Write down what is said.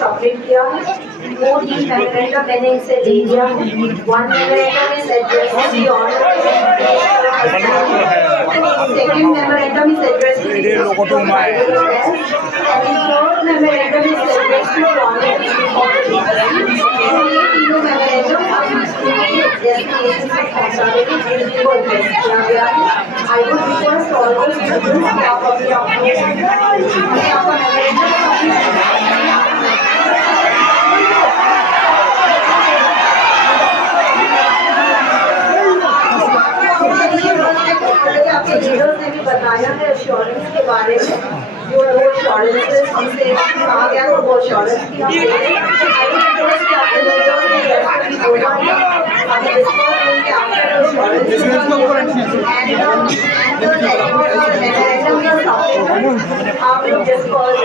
सबमिट किया है। 2 D memorandum मैंने इसे दे दिया है। 1 memorandum is addressed to the honourable second memorandum is addressed to the and the third memorandum is addressed to the honorable ये तीनों मेमोरेंडम अपनी डेस्टिनेशन तक पहुंचाने के लिए को एड्रेस किया गया है। I would request all the students कि आप अपने आपका आपके लीडर्स ने भी बताया है एश्योरेंस के बारे में। जो एश्योरेंस हमसे कहा गया तो वो एश्योरेंस की हम दे रहे हैं। आई वुड रिक्वेस्ट कि आपके लीडर्स ने जैसा भी बोला है आप डिस्कस करके after assurance and the memorandum का आप लोग डिस्कस